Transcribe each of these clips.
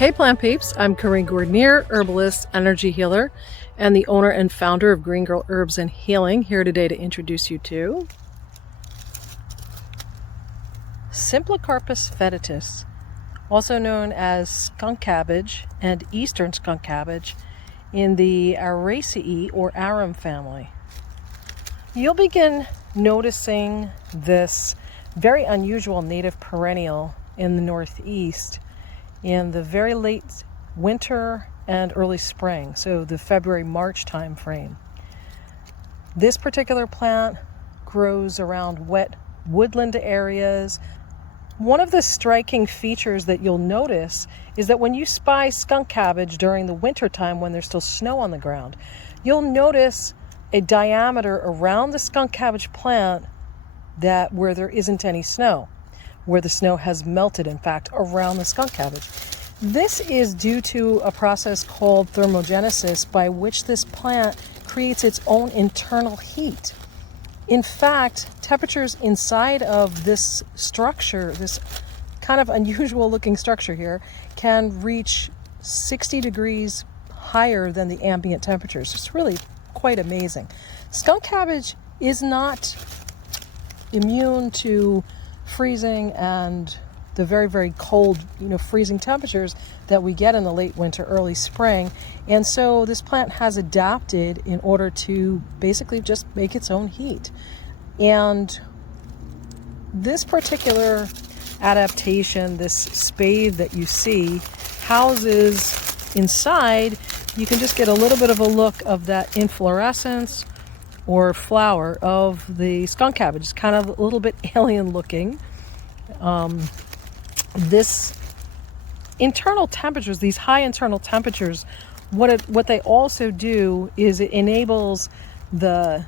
Hey plant peeps, I'm Karine Gordineer, herbalist, energy healer, and the owner and founder of Green Girl Herbs and Healing, here today to introduce you to Symplocarpus Foetidus, also known as skunk cabbage and eastern skunk cabbage in the Araceae or Arum family. You'll begin noticing this very unusual native perennial in the Northeast in the very late winter and early spring, so the February-March time frame. This particular plant grows around wet woodland areas. One of the striking features that you'll notice is that when you spy skunk cabbage during the winter time when there's still snow on the ground, you'll notice a diameter around the skunk cabbage plant that where there isn't any snow, where the snow has melted, in fact, around the skunk cabbage. This is due to a process called thermogenesis, by which this plant creates its own internal heat. In fact, temperatures inside of this structure, this kind of unusual looking structure here, can reach 60 degrees higher than the ambient temperatures. It's really quite amazing. Skunk cabbage is not immune to freezing and the very, very cold, freezing temperatures that we get in the late winter, early spring. And so this plant has adapted in order to basically just make its own heat. And this particular adaptation, this spathe that you see, houses inside, you can just get a little bit of a look of that inflorescence or flower of the skunk cabbage. It's kind of a little bit alien looking. This internal temperatures, these high internal temperatures, what they also do is it enables the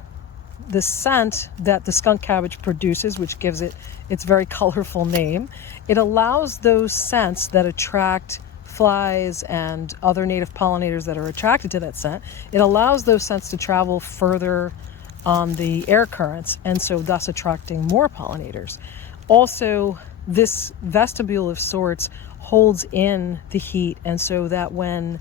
scent that the skunk cabbage produces, which gives it its very colorful name. It allows those scents that attract flies and other native pollinators that are attracted to that scent. It allows those scents to travel further on the air currents, and so thus attracting more pollinators. Also, this vestibule of sorts holds in the heat, and so that when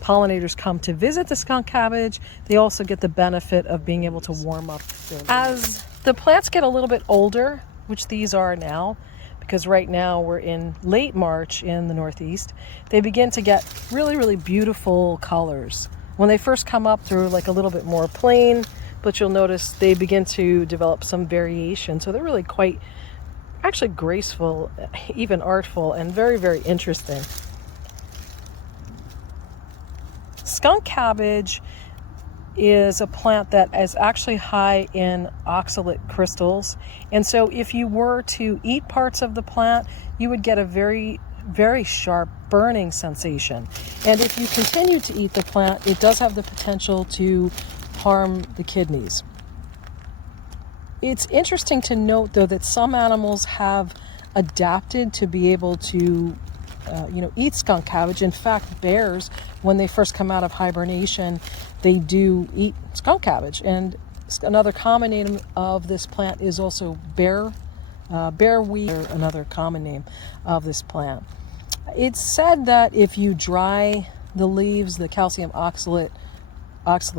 pollinators come to visit the skunk cabbage, they also get the benefit of being able to warm up their leaves. As the plants get a little bit older, which these are now, because right now we're in late March in the Northeast, they begin to get really, really beautiful colors. When they first come up, they're like a little bit more plain, but you'll notice they begin to develop some variation. So they're really quite actually graceful, even artful, and very, very interesting. Skunk cabbage is a plant that is actually high in oxalate crystals. And so if you were to eat parts of the plant, you would get a very, very sharp burning sensation. And if you continue to eat the plant, it does have the potential to harm the kidneys. It's interesting to note, though, that some animals have adapted to be able to eat skunk cabbage. In fact, bears, when they first come out of hibernation, they do eat skunk cabbage. And another common name of this plant is also bear weed, or another common name of this plant. It's said that if you dry the leaves, the calcium oxalate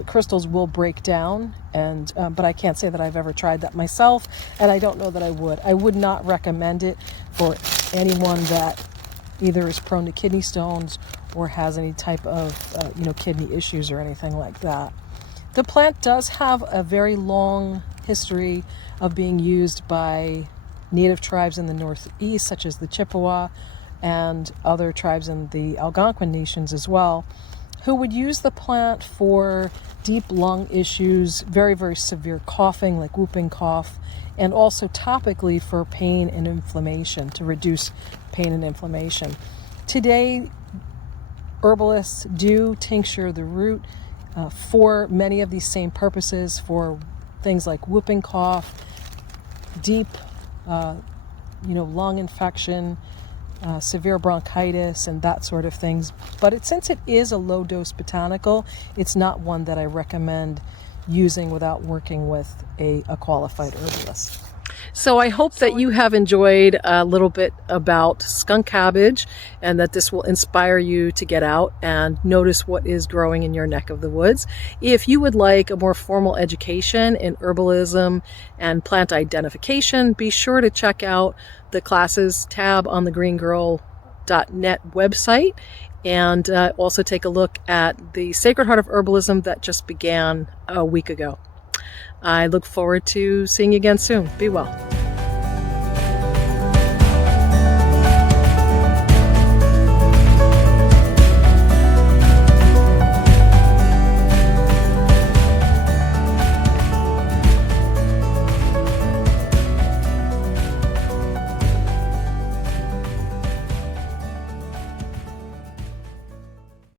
crystals will break down, and but I can't say that I've ever tried that myself, and I don't know that I would. I would not recommend it for anyone that either is prone to kidney stones or has any type of kidney issues or anything like that. The plant does have a very long history of being used by native tribes in the Northeast, such as the Chippewa and other tribes in the Algonquin nations as well, who would use the plant for deep lung issues, very, very severe coughing like whooping cough, and also topically for pain and inflammation, to reduce pain and inflammation. Today, herbalists do tincture the root for many of these same purposes, for things like whooping cough, deep lung infection, severe bronchitis, and that sort of things. But since it is a low-dose botanical, it's not one that I recommend using without working with a qualified herbalist. So I hope that you have enjoyed a little bit about skunk cabbage and that this will inspire you to get out and notice what is growing in your neck of the woods. If you would like a more formal education in herbalism and plant identification, be sure to check out the classes tab on the greengirl.net website, and also take a look at the Sacred Heart of Herbalism that just began a week ago. I look forward to seeing you again soon. Be well.